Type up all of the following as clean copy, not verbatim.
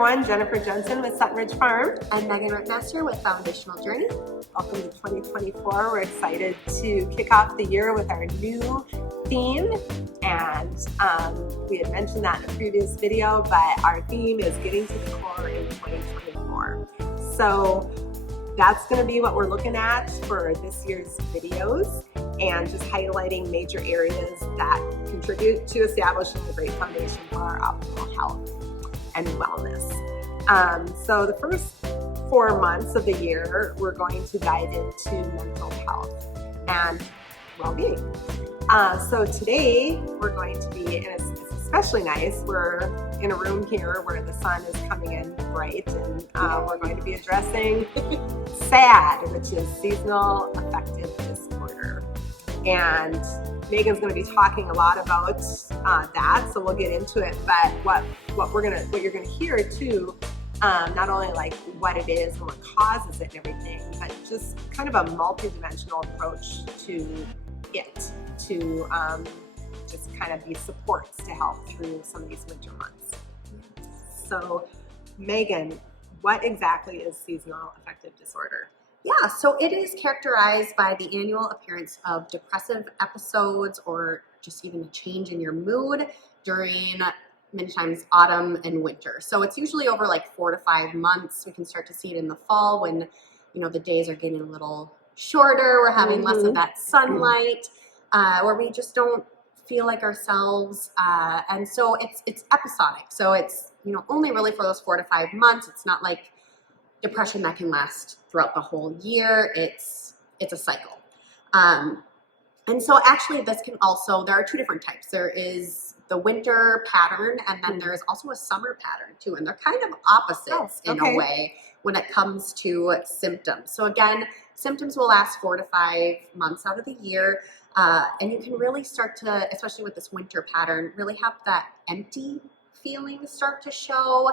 everyone, Jennifer Jensen with Sutton Ridge Farm. I'm Megan Rittmaster with Foundational Journey. Welcome to 2024. We're excited to kick off the year with our new theme. And we had mentioned that in a previous video, but our theme is getting to the core in 2024. So that's going to be what we're looking at for this year's videos, and just highlighting major areas that contribute to establishing a great foundation for our optimal health and wellness. So the first 4 months of the year, we're going to dive into mental health and well-being. So today we're going to be, and it's especially nice, we're in a room here where the sun is coming in bright, and we're going to be addressing SAD, which is seasonal affective disorder. And Megan's going to be talking a lot about that, so we'll get into it. But what you're going to hear too, not only like what it is and what causes it and everything, but just kind of a multidimensional approach to it, to just kind of be supports to help through some of these winter months. So, Megan, what exactly is seasonal affective disorder? Yeah, so it is characterized by the annual appearance of depressive episodes or just even a change in your mood during many times autumn and winter. So it's usually over like 4 to 5 months. We can start to see it in the fall when, you know, the days are getting a little shorter. We're having less of that sunlight, where we just don't feel like ourselves. And so it's episodic. So it's, you know, only really for those 4 to 5 months. It's not like depression that can last throughout the whole year. It's a cycle. And so actually this can also, there are 2 different types. There is the winter pattern, and then there is also a summer pattern too. And they're kind of opposites in a way when it comes to symptoms. So again, symptoms will last 4 to 5 months out of the year. And you can really start to, especially with this winter pattern, really have that empty feelings start to show.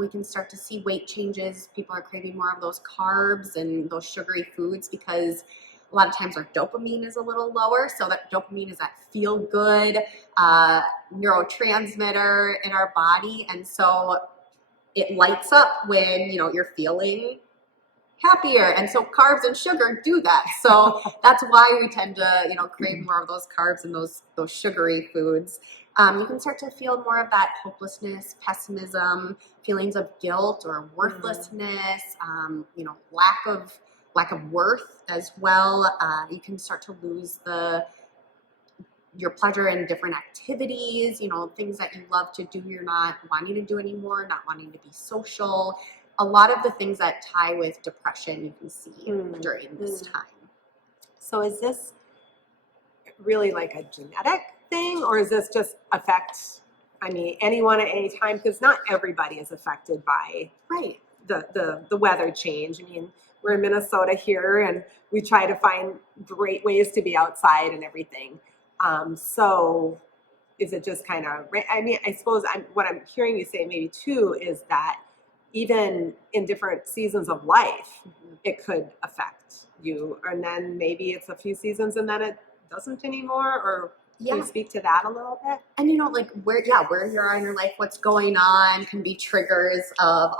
We can start to see weight changes. People are craving more of those carbs and those sugary foods because a lot of times our dopamine is a little lower. So that dopamine is that feel good neurotransmitter in our body. And so it lights up when, you know, you're feeling happier. And so carbs and sugar do that. So that's why we tend to, you know, crave more of those carbs and those sugary foods. You can start to feel more of that hopelessness, pessimism, feelings of guilt or worthlessness, you know, lack of worth as well. You can start to lose your pleasure in different activities, you know, things that you love to do, you're not wanting to do anymore, not wanting to be social. A lot of the things that tie with depression you can see during this time. So is this really like a genetic thing, or is this just affect, I mean, anyone at any time? Because not everybody is affected by the weather change. I mean, we're in Minnesota here, and we try to find great ways to be outside and everything. So is it just kind of, I mean, I suppose what I'm hearing you say maybe too is that even in different seasons of life, it could affect you. And then maybe it's a few seasons and then it doesn't anymore, or can you speak to that a little bit? And, you know, like where you are in your life, what's going on can be triggers of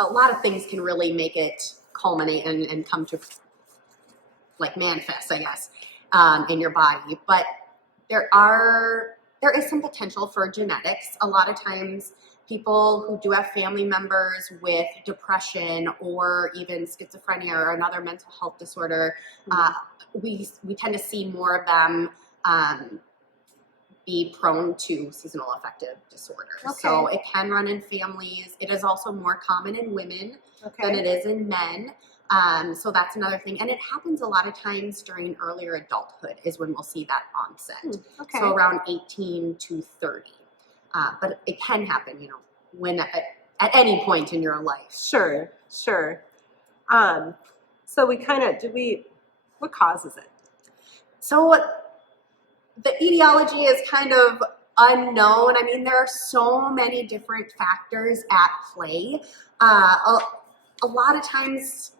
a lot of things can really make it culminate and come to like manifest, I guess, in your body. But there is some potential for genetics. A lot of times people who do have family members with depression or even schizophrenia or another mental health disorder, we tend to see more of them be prone to seasonal affective disorder. So it can run in families. It is also more common in women than it is in men. So that's another thing. And it happens a lot of times during earlier adulthood is when we'll see that onset. So around 18 to 30. But it can happen, you know, when at any point in your life. Sure. So we kind of, what causes it? So the etiology is kind of unknown. I mean, there are so many different factors at play. A lot of times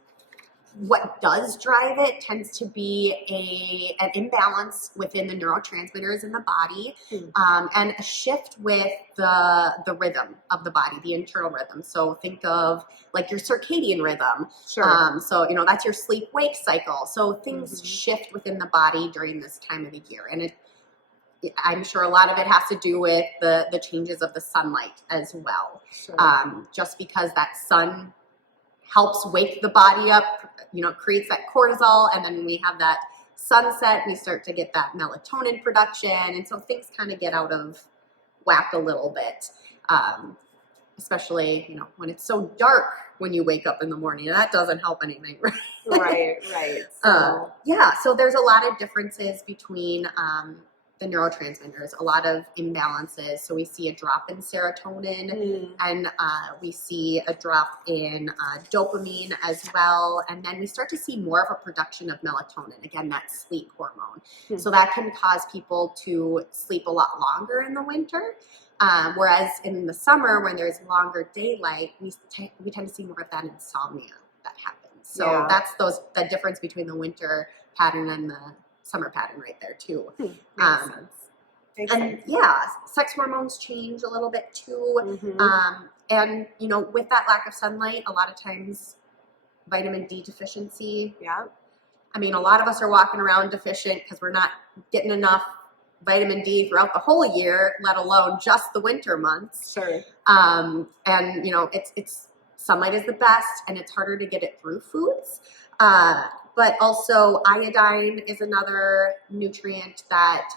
What does drive it tends to be an imbalance within the neurotransmitters in the body, and a shift with the rhythm of the body, the internal rhythm. So think of like your circadian rhythm. Sure. So, that's your sleep-wake cycle. So things shift within the body during this time of the year. And I'm sure a lot of it has to do with the changes of the sunlight as well. Sure. Just because that sun helps wake the body up, creates that cortisol, and then when we have that sunset, we start to get that melatonin production, and so things kind of get out of whack a little bit, especially when it's so dark when you wake up in the morning, and that doesn't help anything, right? Right. So there's a lot of differences between the neurotransmitters, a lot of imbalances. So we see a drop in serotonin, and we see a drop in dopamine as well. And then we start to see more of a production of melatonin, again, that sleep hormone. So that can cause people to sleep a lot longer in the winter. Whereas in the summer, when there's longer daylight, we tend to see more of that insomnia that happens. So that's the difference between the winter pattern and the summer pattern right there too. Makes sense. Sex hormones change a little bit too. And with that lack of sunlight, a lot of times vitamin D deficiency. Yeah. I mean, a lot of us are walking around deficient because we're not getting enough vitamin D throughout the whole year, let alone just the winter months. Sure. And it's sunlight is the best, and it's harder to get it through foods. But also iodine is another nutrient that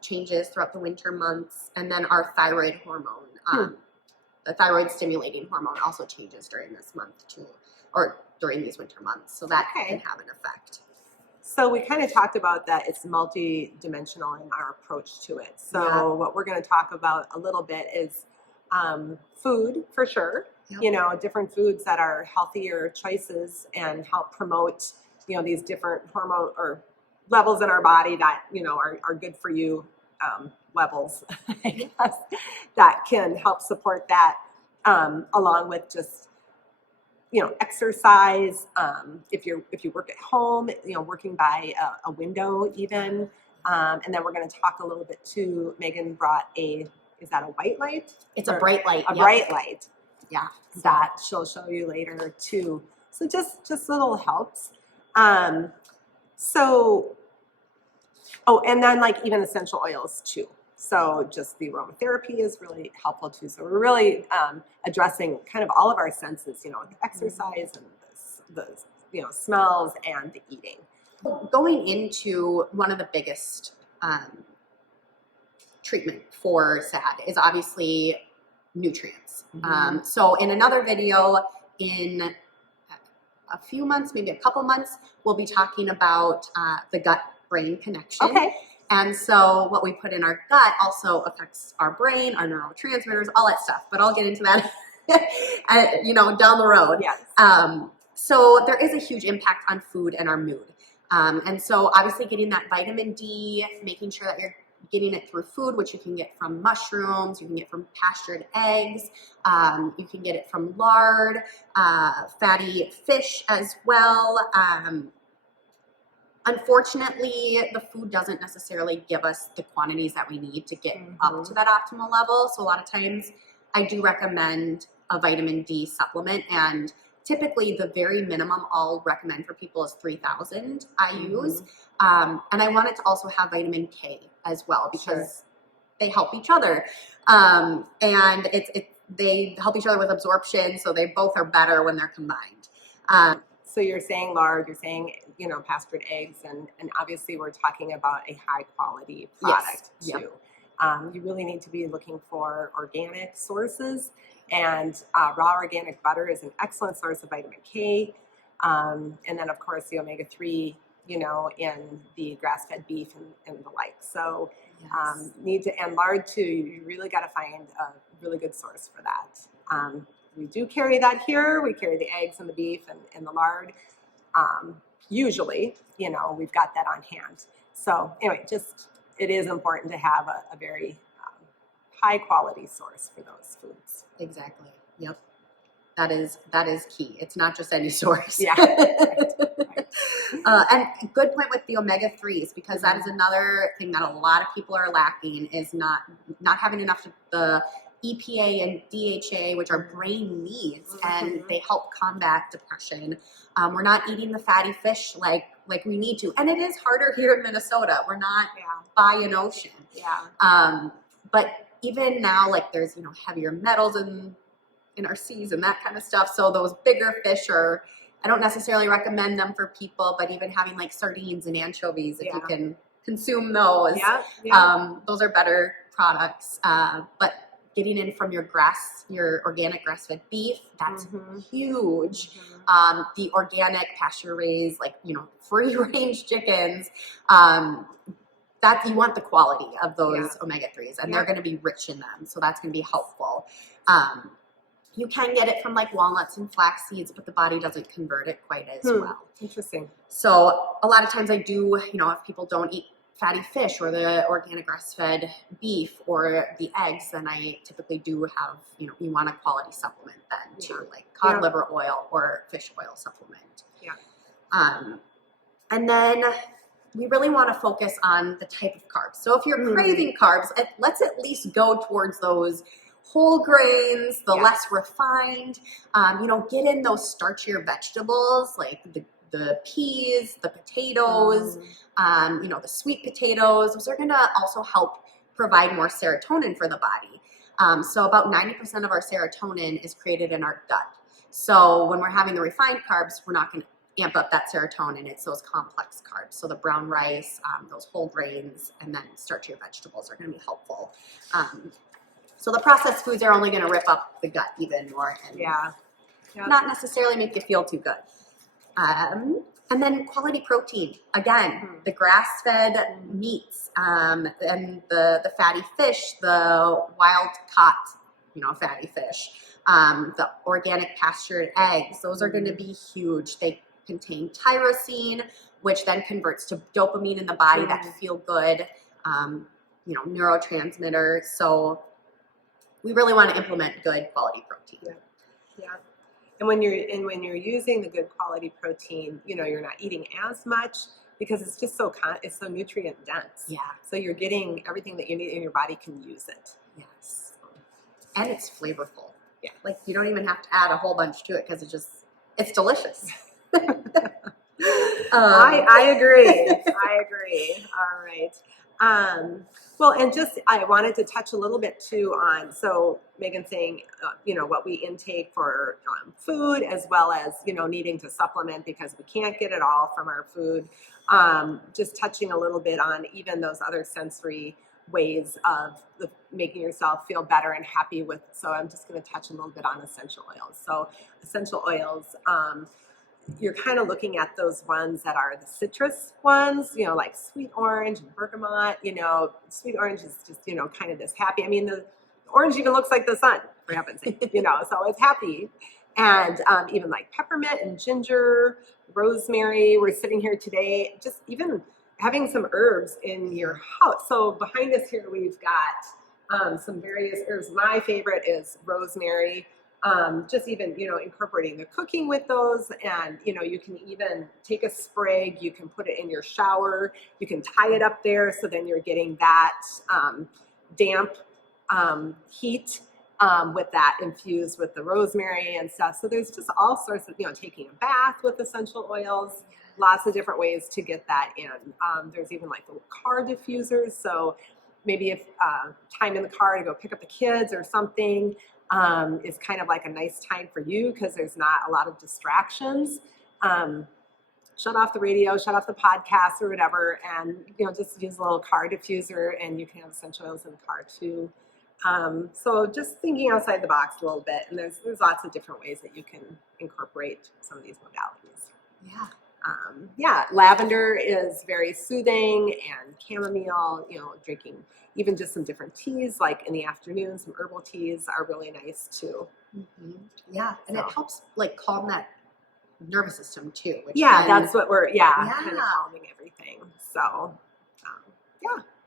changes throughout the winter months. And then our thyroid hormone, the thyroid stimulating hormone, also changes during this month too, or during these winter months. So that can have an effect. So we kind of talked about that it's multi-dimensional in our approach to it. So what we're going to talk about a little bit is food, for sure. Different foods that are healthier choices and help promote these different hormone or levels in our body that, are good for you levels, I guess, that can help support that, along with just, exercise. If you work at home, working by a window even. And then we're going to talk a little bit too. Megan brought is that a white light? It's a bright light. Bright light. Yeah. That she'll show you later too. So just little helps. And then like even essential oils too. So just the aromatherapy is really helpful too. So we're really addressing kind of all of our senses, the exercise and the smells and the eating. Going into one of the biggest treatment for SAD is obviously nutrients. So in another video in a few months, maybe a couple months, we'll be talking about the gut-brain connection. Okay. And so what we put in our gut also affects our brain, our neurotransmitters, all that stuff. But I'll get into that, down the road. Yes. So there is a huge impact on food and our mood. And so obviously getting that vitamin D, making sure that you're getting it through food, which you can get from mushrooms, you can get from pastured eggs, you can get it from lard, fatty fish as well. Unfortunately, the food doesn't necessarily give us the quantities that we need to get up to that optimal level. So a lot of times I do recommend a vitamin D supplement, and typically the very minimum I'll recommend for people is 3,000 IUs. And I want it to also have vitamin K as well, because they help each other. And they help each other with absorption, so they both are better when they're combined. So you're saying lard, you're saying, pastured eggs, and obviously we're talking about a high quality product too. You really need to be looking for organic sources, and raw organic butter is an excellent source of vitamin K. And then of course the omega-3, in the grass-fed beef and the like. So and lard too, you really got to find a really good source for that. We do carry that here. We carry the eggs and the beef and the lard. Usually, we've got that on hand. So anyway, it is important to have a very high quality source for those foods. Exactly. Yep. That is key. It's not just any source. Yeah. Right. And good point with the omega-3s, because that is another thing that a lot of people are lacking, is not having enough of the EPA and DHA, which our brain needs, and they help combat depression. We're not eating the fatty fish like we need to, and it is harder here in Minnesota. We're not by an ocean. Yeah. But even now, like, there's heavier metals in our seas and that kind of stuff. So those bigger fish I don't necessarily recommend them for people, but even having like sardines and anchovies, if you can consume those, those are better products. But getting in from your organic grass-fed beef, that's huge. The organic pasture-raised, like, free-range chickens, that you want the quality of those omega-3s, and they're going to be rich in them. So that's going to be helpful. You can get it from like walnuts and flax seeds, but the body doesn't convert it quite as well. Interesting. So a lot of times I do, if people don't eat fatty fish or the organic grass-fed beef or the eggs, then I typically do have, you want a quality supplement then too, like cod liver oil or fish oil supplement. Yeah. And then we really want to focus on the type of carbs. So if you're craving carbs, let's at least go towards those whole grains, the less refined, get in those starchier vegetables like the peas, the potatoes, the sweet potatoes. Those are going to also help provide more serotonin for the body. So about 90% of our serotonin is created in our gut. So when we're having the refined carbs, we're not going to amp up that serotonin. It's those complex carbs. So the brown rice, those whole grains, and then starchier vegetables are going to be helpful. So the processed foods are only going to rip up the gut even more and not necessarily make you feel too good. And then quality protein. Again, the grass-fed meats, and the fatty fish, the wild-caught, fatty fish, the organic pastured eggs. Those are going to be huge. They contain tyrosine, which then converts to dopamine in the body, that feel good, neurotransmitters. So we really want to implement good quality protein. Yeah. And when you're using the good quality protein, you're not eating as much because it's just it's so nutrient dense. Yeah. So you're getting everything that you need and your body can use it. Yes. And it's flavorful. Yeah. Like, you don't even have to add a whole bunch to it because it's delicious. I agree. I agree. All right. Well, and I wanted to touch a little bit too on, so Megan saying, what we intake for food, as well as, needing to supplement because we can't get it all from our food. Just touching a little bit on even those other sensory ways of making yourself feel better and happy with. So I'm just going to touch a little bit on essential oils. So essential oils, you're kind of looking at those ones that are the citrus ones, like sweet orange and bergamot. Sweet orange is just, kind of this happy. I mean, the orange even looks like the sun, for heaven's sake, so it's happy. And even like peppermint and ginger, rosemary. We're sitting here today, just even having some herbs in your house. So behind us here, we've got some various herbs. My favorite is rosemary. Just even, incorporating the cooking with those, and, you can even take a sprig, you can put it in your shower, you can tie it up there, so then you're getting that damp heat with that infused with the rosemary and stuff. So there's just all sorts of, taking a bath with essential oils, lots of different ways to get that in. There's even like the car diffusers. So maybe if time in the car to go pick up the kids or something, is kind of like a nice time for you because there's not a lot of distractions. Shut off the radio, shut off the podcast or whatever, and just use a little car diffuser, and you can have essential oils in the car too. So just thinking outside the box a little bit, and there's lots of different ways that you can incorporate some of these modalities. Yeah. Lavender is very soothing, and chamomile, drinking even just some different teas, like in the afternoon, some herbal teas are really nice too. Yeah, and it helps like calm that nervous system too. Which that's what we're kind of calming everything. So,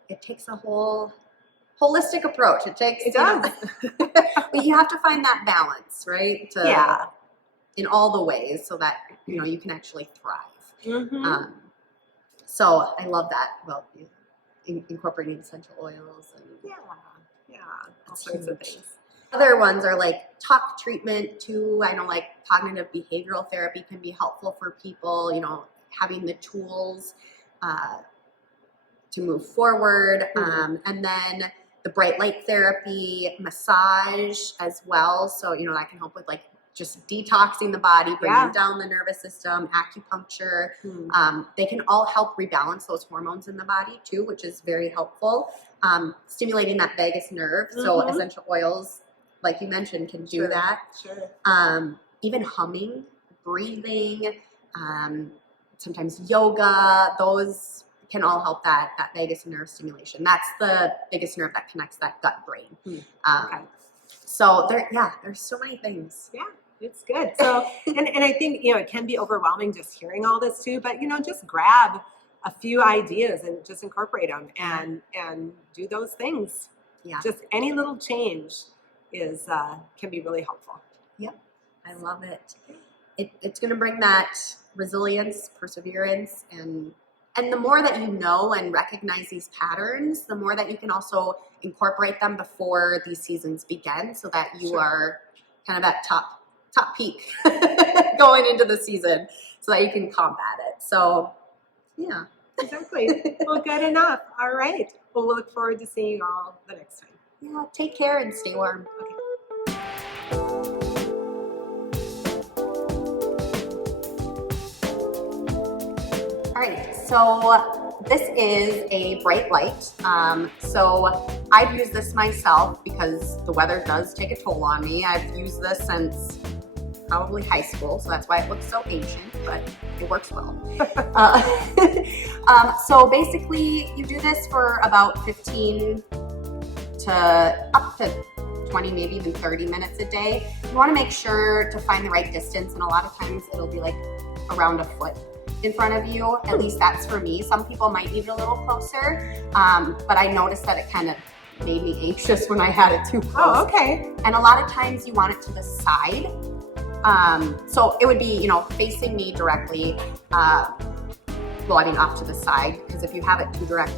it takes a whole holistic approach. It takes, It does. but you have to find that balance, right? Yeah. In all the ways so that, you can actually thrive. Mm-hmm. So I love that. Well, incorporating essential oils and All sorts of things. Other ones are like talk treatment too. I know like cognitive behavioral therapy can be helpful for people, having the tools to move forward. And then the bright light therapy, massage as well. So, that can help with like just detoxing the body, bringing down the nervous system, acupuncture. They can all help rebalance those hormones in the body too, which is very helpful. Stimulating that vagus nerve. So essential oils, like you mentioned, can do that. Sure. Even humming, breathing, sometimes yoga, those can all help that vagus nerve stimulation. That's the vagus nerve that connects that gut brain. So there's so many things. Yeah, it's good. So, and I think, it can be overwhelming just hearing all this too, but, just grab a few ideas and just incorporate them and do those things. Yeah. Just any little change can be really helpful. Yep. I love it. It's going to bring that resilience, perseverance, and the more that you know and recognize these patterns, the more that you can also incorporate them before these seasons begin, so that you are kind of at top peak going into the season, so that you can combat it. So, yeah. Exactly. Well, good enough. All right. Well, we'll look forward to seeing you all the next time. Yeah. Take care and stay warm. Okay. Alright, so this is a bright light. So I've used this myself because the weather does take a toll on me. I've used this since probably high school, so that's why it looks so ancient, but it works well. So basically, you do this for about 15 to up to 20, maybe even 30 minutes a day. You want to make sure to find the right distance, and a lot of times it'll be like around a foot in front of you. At least that's for me. Some people might need it a little closer, but I noticed that it kind of made me anxious when I had it too close. Oh, okay. And a lot of times you want it to the side. So it would be, facing me directly, off to the side, because if you have it too direct,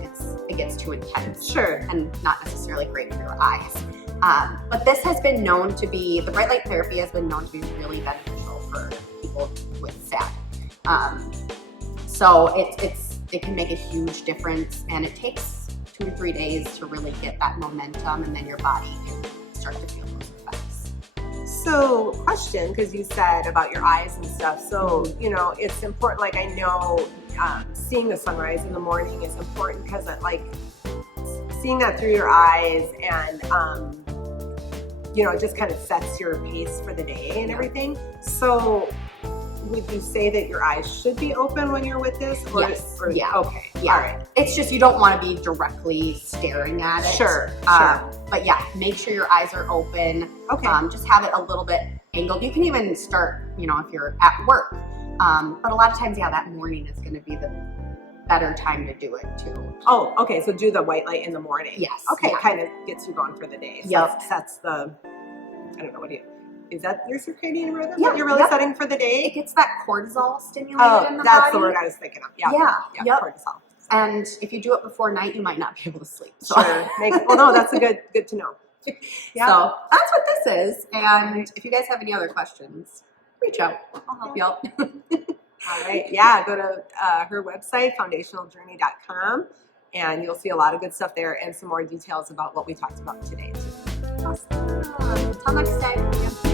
it gets too intense. Sure. And not necessarily great for your eyes. But this has been known to be, the bright light therapy has been known to be really beneficial for people with SAD. So it can make a huge difference, and it takes 2 to 3 days to really get that momentum, and then your body can start to feel those effects. So, question, because you said about your eyes and stuff. So, it's important. Like, I know seeing the sunrise in the morning is important because seeing that through your eyes and it just kind of sets your pace for the day and everything. So, would you say that your eyes should be open when you're with this? Yes. Yeah. Okay. Yeah. All right. It's just you don't want to be directly staring at it. Sure. But yeah, make sure your eyes are open. Okay. Just have it a little bit angled. You can even start, if you're at work. But a lot of times, that morning is going to be the better time to do it too. Oh, okay. So do the white light in the morning. Yes. Okay. Yeah. It kind of gets you going for the day. So Yep. Sets the, I don't know, is that your circadian rhythm Yeah, that you're really setting for the It day? gets that cortisol stimulated in the that's body. the word I was thinking of. Yeah. Yeah. Yep. Cortisol. And if you do it before night, you might not be able to sleep. So. Sure. No, that's a good to know. Yeah. So that's what this is. And if you guys have any other questions, reach out. I'll help you out. All right. Yeah. Go to her website, foundationaljourney.com, and you'll see a lot of good stuff there and some more details about what we talked about today too. Awesome. Until next time.